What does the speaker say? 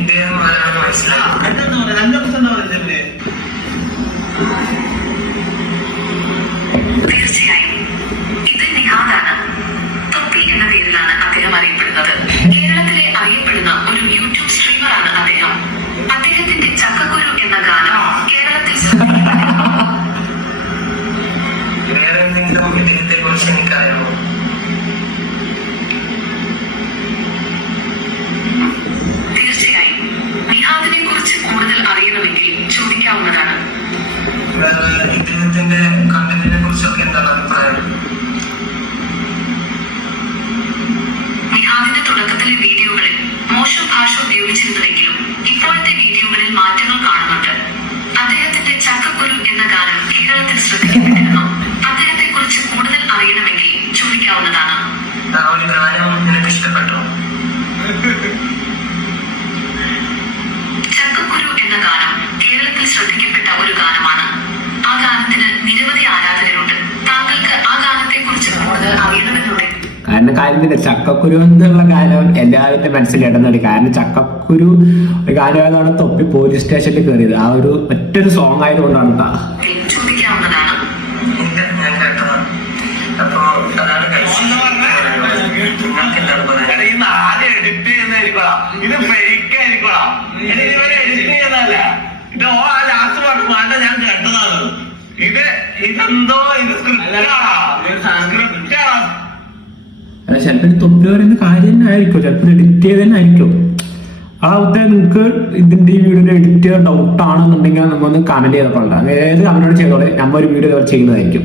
ഇദ്ദേഹം ആരാണെന്ന് മനസ്സിലായി. തീർച്ചയായും ഇത് നിഹാദാണ്. തൊപ്പി എന്ന പേരിലാണ് അദ്ദേഹം അറിയപ്പെടുന്നത്. കേരളത്തിലെ അറിയപ്പെടുന്ന ഒരു യൂട്യൂബ് സ്ട്രീമറാണ് അദ്ദേഹം. അദ്ദേഹത്തിന്റെ ചക്കക്കുരു എന്ന ഗാനം കേരളത്തിൽ വേറെ എന്തെങ്കിലും ഇദ്ദേഹത്തെ കുറിച്ച് എനിക്കറിയാമോ? തീർച്ചയായും നിഹാദിനെ കുറിച്ച് കൂടുതൽ അറിയണമെങ്കിൽ ചോദിക്കാവുന്നതാണ്. വേറെ ഇദ്ദേഹത്തിന്റെ കണ്ടന്റിനെ കുറിച്ചൊക്കെ എന്താണ് അഭിപ്രായം? നിഹാദിന്റെ തുടക്കത്തിലെ വീഡിയോകളിൽ മോശം ഭാഷ ഉപയോഗിച്ചിരുന്നുവെങ്കിലും ഇപ്പോഴത്തെ വീഡിയോകളിൽ മാറ്റങ്ങൾ കാണുന്നുണ്ട്. അദ്ദേഹത്തിന്റെ ചക്കക്കുരു എന്ന ഗാനം കേരളത്തിൽ ശ്രദ്ധിക്കപ്പെട്ടിരുന്നു. അദ്ദേഹത്തെ കുറിച്ച് കൂടുതൽ അറിയണമെങ്കിൽ ചോദിക്കാവുന്നതാണ്. ആ ഒരു ഗാനം നിനക്ക് ഇഷ്ടപ്പെട്ടോ? ചക്കക്കുരു എന്ന ഗാനം കേരളത്തിൽ ശ്രദ്ധിക്കപ്പെട്ട ഒരു ഗാനമാണ്. ആ ഗാനത്തിന് നിരവധി ആരാധകരുണ്ട്. താങ്കൾക്ക് ആ ഗാനത്തെ കുറിച്ച് കൂടുതൽ അറിയണമെന്നുണ്ടെങ്കിൽ കാര്യത്തിന്റെ ചക്കക്കുരു എന്നുള്ള കാര്യം എല്ലാവരുടെ മനസ്സിലിടുന്നുണ്ട്. കാരണം ചക്കക്കുരു ഒരു ഗാനമാണ് തൊപ്പി പോലീസ് സ്റ്റേഷനിൽ കയറിയത്. ആ ഒരു ഒറ്റൊരു സോങ് ആയതുകൊണ്ടാണ് ചോദിക്കാവുന്നതാണ്. ഞാൻ കേട്ടതാണ്. അപ്പൊ അതാണ് എഡിറ്റ് ചെയ്യുന്നതായിരിക്കണം. ഇത് ഫേക്ക് ആയിരിക്കണം. ഇവരെ എഡിറ്റ് ചെയ്യുന്നതല്ല. ഇത് ലാസ്റ്റ് പാട്ട് ഞാൻ കേട്ടതാണ്. ഇതെന്തോ ഇത് സ്ക്രിപ്റ്റാണ്. ചിലപ്പോൾ തൊപ്പി പറയുന്ന കാര്യം തന്നെ ആയിരിക്കും, ചിലപ്പോൾ എഡിറ്റ് ചെയ്ത് തന്നെ ആയിരിക്കും. ആ ഉദ്ദേശം നിങ്ങൾക്ക് ഇതിന്റെ ഈ വീഡിയോ എഡിറ്റ് ചെയ്ത ഡൗട്ട് ആണെന്നുണ്ടെങ്കിൽ നമ്മൊന്ന് കമന്റ് ചെയ്തോളാം. ഏത് കമന്റോട് ചെയ്തോളെ നമ്മ ഒരു വീഡിയോ ചെയ്യുന്നതായിരിക്കും.